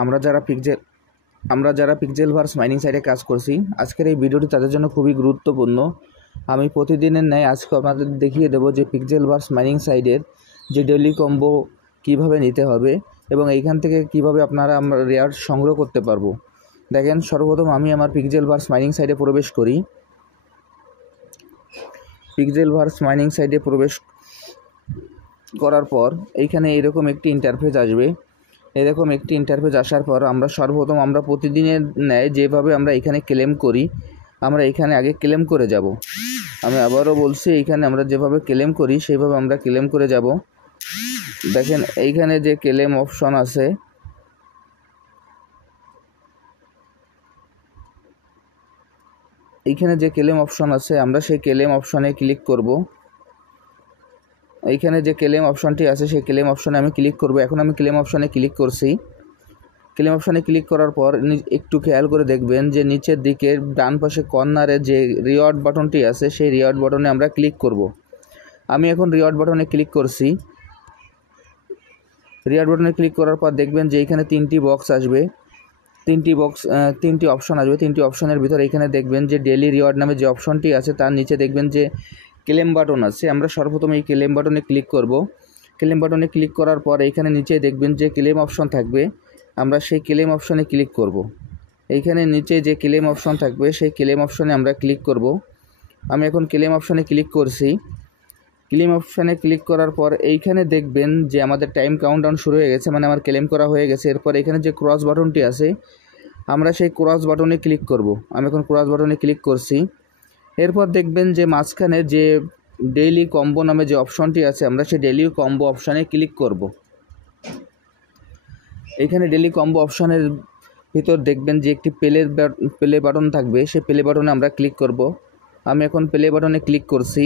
আমরা যারা পিক্সেলভার্স মাইনিং সাইটে কাজ করছি, আজকের এই ভিডিওটি তাদের জন্য খুবই গুরুত্বপূর্ণ। আমি প্রতিদিনের ন্যায় আজকে আপনাদের দেখিয়ে দেবো যে পিক্সেলভার্স মাইনিং সাইটের যে ডেইলি কম্বো কিভাবে নিতে হবে এবং এইখান থেকে কিভাবে আপনারা রেয়ার সংগ্রহ করতে পারবো। দেখেন, সর্বপ্রথম আমি আমার পিক্সেলভার্স মাইনিং সাইটে প্রবেশ করি। পিক্সেলভার্স মাইনিং সাইটে প্রবেশ করার পর এইখানে এরকম একটি ইন্টারফেস আসবে। এরকম একটি ইন্টারফেস আসার পর সর্বপ্রথম আমরা প্রতিদিনের ন্যায় যেভাবে আমরা এখানে ক্লেম করি, আমরা এখানে আগে ক্লেম করে যাব। আমি আবারও বলছি, এইখানে আমরা যেভাবে ক্লেম করি সেইভাবে আমরা ক্লেম করে যাব। দেখেন, এইখানে যে ক্লেম অপশন আছে, আমরা সেই ক্লেম অপশনে ক্লিক করব। এইখানে যে ক্লেম অপশনটি আছে সেই ক্লেম অপশনে আমি ক্লিক করব। এখন আমি ক্লেম অপশনে ক্লিক করছি। ক্লেম অপশনে ক্লিক করার পর একটু খেয়াল করে দেখবেন যে নিচের দিকে ডান পাশে কর্নারে যে রিওয়ার্ড বাটনটি আছে সেই রিওয়ার্ড বাটনে আমরা ক্লিক করব। আমি এখন রিওয়ার্ড বাটনে ক্লিক করছি। রিওয়ার্ড বাটনে ক্লিক করার পর দেখবেন যে এইখানে তিনটি অপশন আসবে। তিনটি অপশনের ভিতরে এইখানে দেখবেন যে ডেইলি রিওয়ার্ড নামে যে অপশনটি আছে তার নিচে দেখবেন যে ক্লেম বাটন আছে। আমরা সর্বপ্রথম এই ক্লেম বাটনে ক্লিক করব। ক্লেম বাটনে ক্লিক করার পর এইখানে নিচে দেখবেন যে ক্লেম অপশন থাকবে, আমরা সেই ক্লেম অপশনে ক্লিক করব। এইখানে নিচে যে ক্লেম অপশন থাকবে সেই ক্লেম অপশনে আমরা ক্লিক করব। আমি এখন ক্লেম অপশনে ক্লিক করছি। ক্লেম অপশনে ক্লিক করার পর এইখানে দেখবেন যে আমাদের টাইম কাউন্টডাউন শুরু হয়ে গেছে, মানে আমার ক্লেম করা হয়ে গেছে। এরপর এখানে যে ক্রস বাটনটি আছে আমরা সেই ক্রস বাটনে ক্লিক করব। আমি এখন ক্রস বাটনে ক্লিক করছি। এরপর দেখবেন যে মাঝখানে যে ডেইলি কম্বো নামে যে অপশনটি আছে আমরা সেই ডেইলি কম্বো অপশানে ক্লিক করব। এইখানে ডেইলি কম্বো অপশানের ভিতর দেখবেন যে একটি প্লে বাটন থাকবে, সেই প্লে বাটনে আমরা ক্লিক করব। আমি এখন প্লে বাটনে ক্লিক করছি।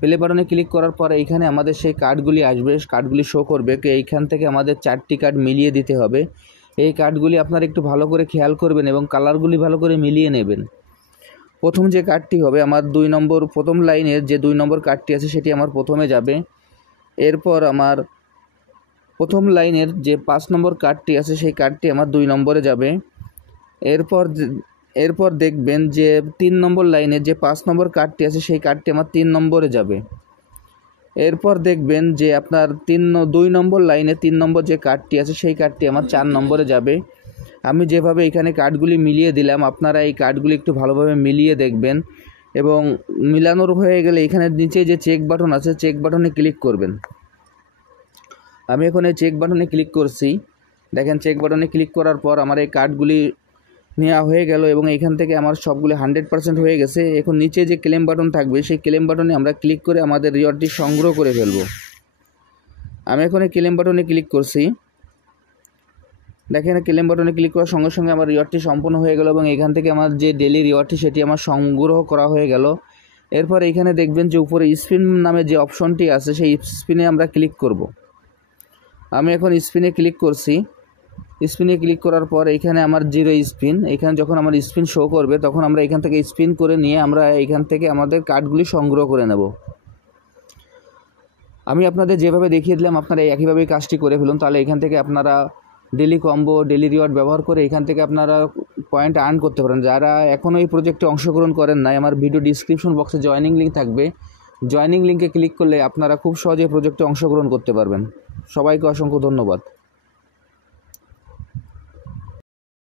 প্লে বাটনে ক্লিক করার পর এইখানে আমাদের সেই কার্ডগুলি আসবে, কার্ডগুলি শো করবে। এইখান থেকে আমাদের 4টি কার্ড মিলিয়ে দিতে হবে। এই কার্ডগুলি আপনারা একটু ভালো করে খেয়াল করবেন এবং কালারগুলি ভালো করে মিলিয়ে নেবেন। প্রথম যে কার্ডটি হবে আমার প্রথম লাইনের যে 2 নম্বর কার্ডটি আছে সেটি আমার প্রথমে যাবে। এরপর আমার প্রথম লাইনের যে 5 নম্বর কার্ডটি আছে সেই কার্ডটি আমার 2 নম্বরে যাবে। এরপর দেখবেন যে 3 নম্বর লাইনের যে 5 নম্বর কার্ডটি আছে সেই কার্ডটি আমার 3 নম্বরে যাবে। এরপর দেখবেন যে আপনার 2 নম্বর লাইনে 3 নম্বর যে কার্ডটি আছে সেই কার্ডটি আমার 4 নম্বরে যাবে। আমি যেভাবে এখানে কার্ডগুলি মিলিয়ে দিলাম, আপনারা এই কার্ডগুলি একটু ভালোভাবে মিলিয়ে দেখবেন এবং মিলানোর হয়ে গেলে এখানে নিচে যে চেক বাটন আছে চেক বাটনে ক্লিক করবেন। আমি এখন এই চেক বাটনে ক্লিক করছি। দেখেন, চেক বাটনে ক্লিক করার পর আমার এই কার্ডগুলি নেওয়া হয়ে গেল এবং এখান থেকে আমার সবগুলি 100% হয়ে গেছে। এখন নিচে যে ক্লেম বাটন থাকবে সেই ক্লেম বাটনে আমরা ক্লিক করে আমাদের রিওয়ার্ডটি সংগ্রহ করে ফেলব। আমি এখন এই ক্লেম বাটনে ক্লিক করছি। দেখেন, ক্লেম বাটনে ক্লিক করার সঙ্গে সঙ্গে আমার রিওয়ার্ডটি সম্পূর্ণ হয়ে গেল এবং এখান থেকে আমার যে ডেইলি রিওয়ার্ডটি সেটি আমার সংগ্রহ করা হয়ে গেল। এরপর এইখানে দেখবেন যে উপরে স্পিন নামে যে অপশনটি আছে সেই স্পিনে আমরা ক্লিক করব। আমি এখন স্পিনে ক্লিক করছি। স্পিনে ক্লিক করার পর এইখানে আমার 0 স্পিন, এইখানে যখন আমার স্পিন শো করবে তখন আমরা এখান থেকে স্পিন করে নিয়ে আমরা এইখান থেকে আমাদের কার্ডগুলি সংগ্রহ করে নেব। আমি আপনাদের যেভাবে দেখিয়ে দিলাম আপনারা একইভাবে কাজটি করে ফেলুন, তাহলে এখান থেকে আপনারা ডেইলি কম্বো ডেইলি রিওয়ার্ড ব্যবহার করে এখান থেকে আপনারা পয়েন্ট আর্ন করতে পারেন। যারা এখনও এই প্রজেক্টে অংশগ্রহণ করেন নাই, আমার ভিডিও ডিসক্রিপশন বক্সে জয়েনিং লিঙ্ক থাকবে। জয়েনিং লিঙ্কে ক্লিক করলে আপনারা খুব সহজে প্রজেক্টে অংশগ্রহণ করতে পারবেন। সবাইকে অসংখ্য ধন্যবাদ।